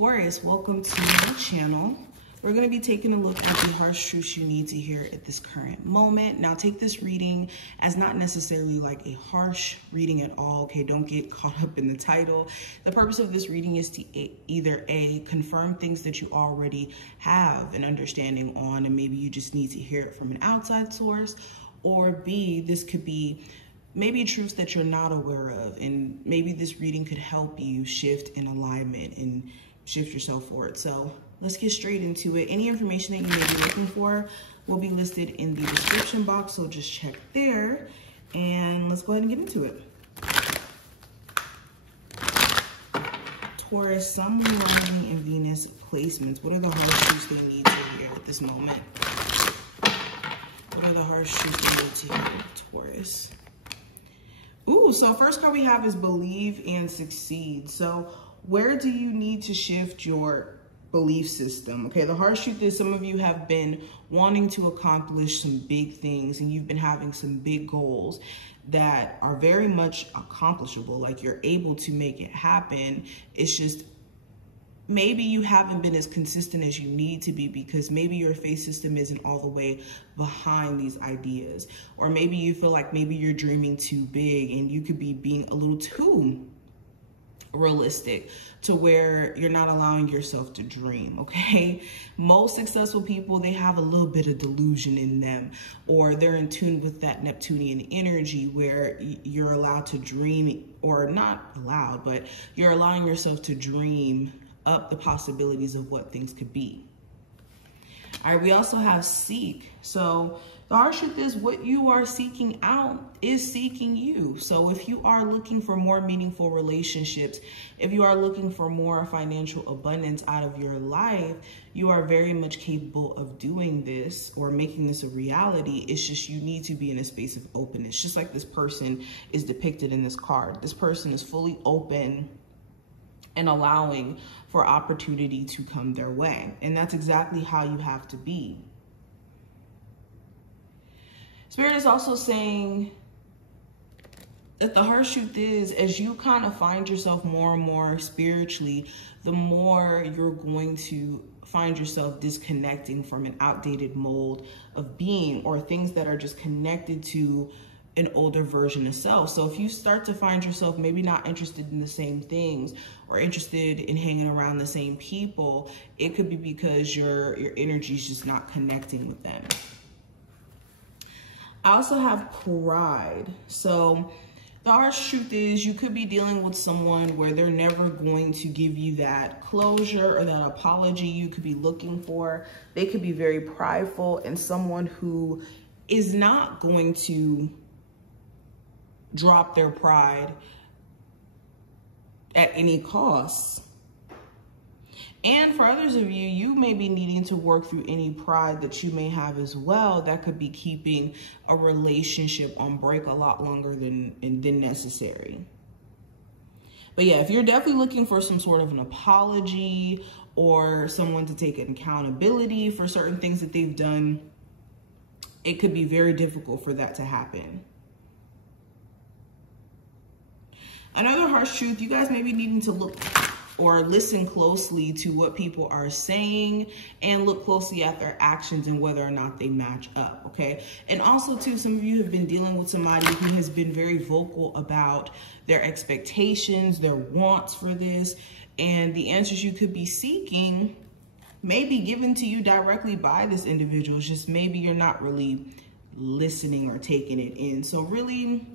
Taurus, welcome to my channel. We're going to be taking a look at the harsh truths you need to hear at this current moment. Now, take this reading as not necessarily like a harsh reading at all, okay? Don't get caught up in the title. The purpose of this reading is to either A, confirm things that you already have an understanding on, and maybe you just need to hear it from an outside source, or B, this could be maybe truths that you're not aware of, and maybe this reading could help you shift in alignment and shift yourself forward. So let's get straight into it. Any information that you may be looking for will be listed in the description box, so just check there, and let's go ahead and get into it. Taurus, Sun, Moon, Rising, and Venus placements. What are the harsh truths they need to hear at this moment? What are the harsh truths they need to hear, Taurus? Ooh, so first card we have is believe and succeed. So where do you need to shift your belief system? Okay, the harsh truth is some of you have been wanting to accomplish some big things, and you've been having some big goals that are very much accomplishable. Like, you're able to make it happen. It's just maybe you haven't been as consistent as you need to be, because maybe your faith system isn't all the way behind these ideas. Or maybe you feel like maybe you're dreaming too big, and you could be being a little too realistic to where you're not allowing yourself to dream, okay? Most successful people, they have a little bit of delusion in them, or they're in tune with that Neptunian energy where you're allowed to dream, or not allowed, but you're allowing yourself to dream up the possibilities of what things could be. All right, we also have seek. So the harsh truth is what you are seeking out is seeking you. So if you are looking for more meaningful relationships, if you are looking for more financial abundance out of your life, you are very much capable of doing this or making this a reality. It's just you need to be in a space of openness, just like this person is depicted in this card. This person is fully open and allowing for opportunity to come their way. And that's exactly how you have to be. Spirit is also saying that the harsh truth is, as you kind of find yourself more and more spiritually, the more you're going to find yourself disconnecting from an outdated mold of being, or things that are just connected to an older version of self. So if you start to find yourself maybe not interested in the same things, or interested in hanging around the same people, it could be because your energy is just not connecting with them. I also have pride. So the harsh truth is you could be dealing with someone where they're never going to give you that closure or that apology you could be looking for. They could be very prideful, and someone who is not going to drop their pride at any cost. And for others of you, you may be needing to work through any pride that you may have as well that could be keeping a relationship on break a lot longer than necessary. But yeah, if you're definitely looking for some sort of an apology or someone to take accountability for certain things that they've done, it could be very difficult for that to happen. Another harsh truth, you guys may be needing to look or listen closely to what people are saying, and look closely at their actions and whether or not they match up, okay? And also too, some of you have been dealing with somebody who has been very vocal about their expectations, their wants for this, and the answers you could be seeking may be given to you directly by this individual. It's just maybe you're not really listening or taking it in. So really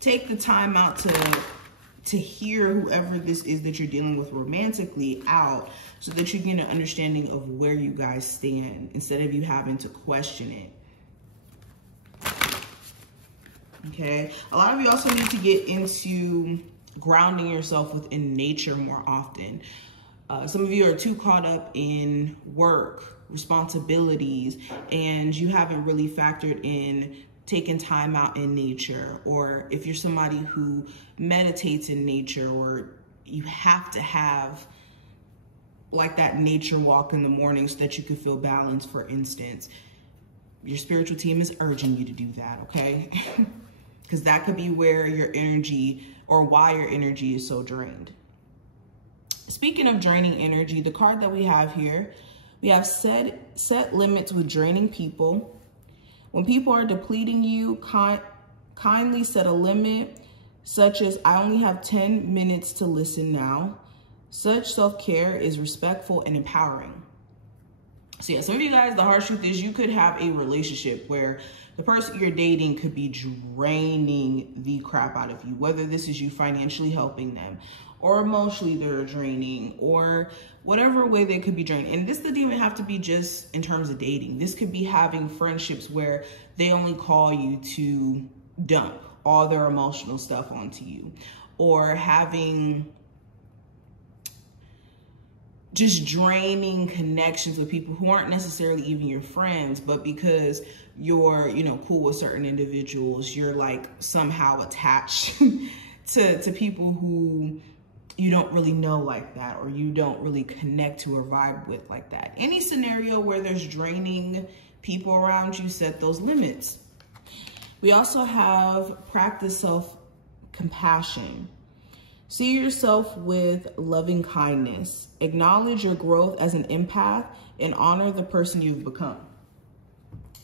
take the time out to hear whoever this is that you're dealing with romantically out, so that you get an understanding of where you guys stand instead of you having to question it. Okay, a lot of you also need to get into grounding yourself within nature more often. Some of you are too caught up in work, responsibilities, and you haven't really factored in taking time out in nature. Or if you're somebody who meditates in nature, or you have to have like that nature walk in the morning so that you can feel balanced, for instance, your spiritual team is urging you to do that, okay? Because that could be where your energy, or why your energy is so drained. Speaking of draining energy, the card that we have here, we have set limits with draining people. When people are depleting you, kindly set a limit, such as I only have 10 minutes to listen now. Such self-care is respectful and empowering. So yeah, some of you guys, the harsh truth is you could have a relationship where the person you're dating could be draining the crap out of you, whether this is you financially helping them or emotionally they're draining or whatever way they could be draining. And this doesn't even have to be just in terms of dating. This could be having friendships where they only call you to dump all their emotional stuff onto you, or having just draining connections with people who aren't necessarily even your friends, but because you're, you know, cool with certain individuals, you're like somehow attached to people who you don't really know like that, or you don't really connect to or vibe with like that. Any scenario where there's draining people around you, set those limits. We also have practice self-compassion. See yourself with loving kindness. Acknowledge your growth as an empath and honor the person you've become.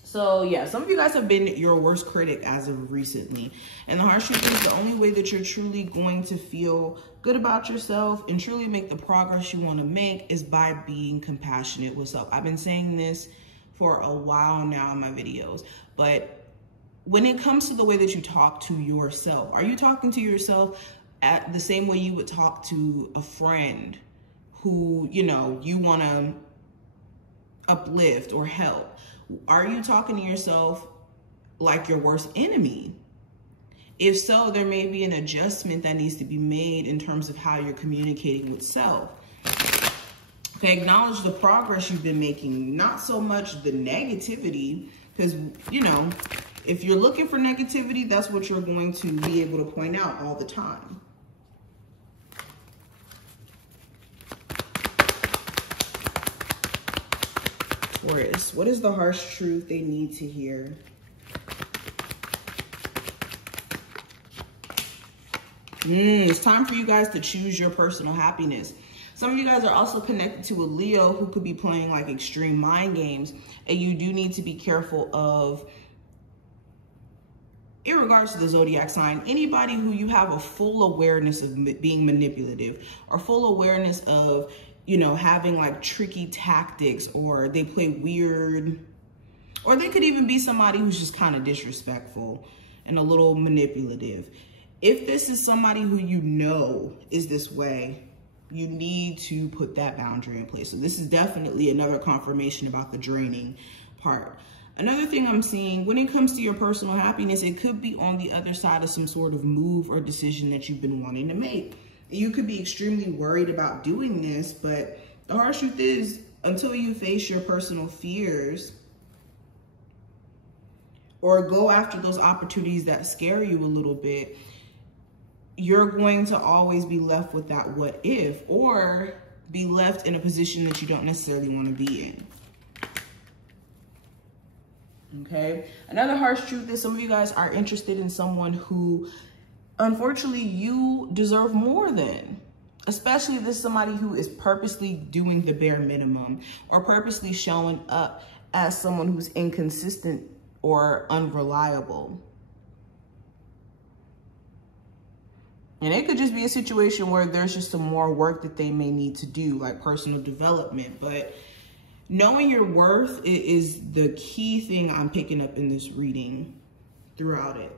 So yeah, some of you guys have been your worst critic as of recently. And the harsh truth is the only way that you're truly going to feel good about yourself and truly make the progress you want to make is by being compassionate with self. I've been saying this for a while now in my videos, but when it comes to the way that you talk to yourself, are you talking to yourself at the same way you would talk to a friend who, you know, you want to uplift or help? Are you talking to yourself like your worst enemy? If so, there may be an adjustment that needs to be made in terms of how you're communicating with self. Okay, acknowledge the progress you've been making, not so much the negativity, because, you know, if you're looking for negativity, that's what you're going to be able to point out all the time. Taurus, what is the harsh truth they need to hear? It's time for you guys to choose your personal happiness. Some of you guys are also connected to a Leo who could be playing like extreme mind games, and you do need to be careful of, in regards to the zodiac sign, anybody who you have a full awareness of being manipulative or full awareness of, you know, having like tricky tactics, or they play weird, or they could even be somebody who's just kind of disrespectful and a little manipulative. If this is somebody who you know is this way, you need to put that boundary in place. So this is definitely another confirmation about the draining part. Another thing I'm seeing, when it comes to your personal happiness, it could be on the other side of some sort of move or decision that you've been wanting to make. You could be extremely worried about doing this, but the harsh truth is, until you face your personal fears or go after those opportunities that scare you a little bit, you're going to always be left with that what if, or be left in a position that you don't necessarily want to be in. Okay. Another harsh truth is some of you guys are interested in someone who, unfortunately, you deserve more than. Especially if this is somebody who is purposely doing the bare minimum or purposely showing up as someone who's inconsistent or unreliable. And it could just be a situation where there's just some more work that they may need to do, like personal development. But knowing your worth is the key thing I'm picking up in this reading throughout it.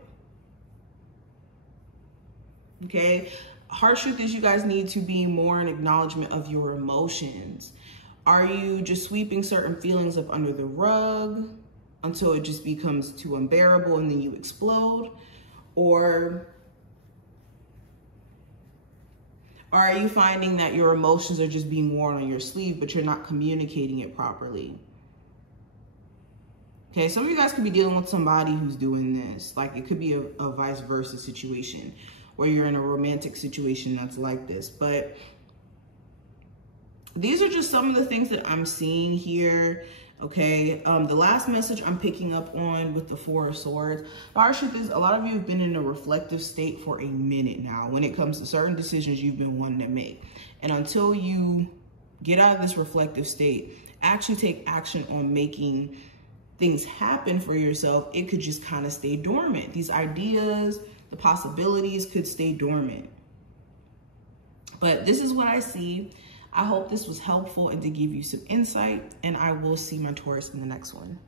Okay? Harsh truth is you guys need to be more in acknowledgement of your emotions. Are you just sweeping certain feelings up under the rug until it just becomes too unbearable and then you explode? Or are you finding that your emotions are just being worn on your sleeve, but you're not communicating it properly? Okay, some of you guys could be dealing with somebody who's doing this. Like it could be a vice versa situation where you're in a romantic situation that's like this. But these are just some of the things that I'm seeing here. Okay, the last message I'm picking up on with the Four of Swords, our truth is a lot of you have been in a reflective state for a minute now when it comes to certain decisions you've been wanting to make. And until you get out of this reflective state, actually take action on making things happen for yourself, it could just kind of stay dormant. These ideas, the possibilities could stay dormant. But this is what I see. I hope this was helpful and to give you some insight, and I will see my Taurus in the next one.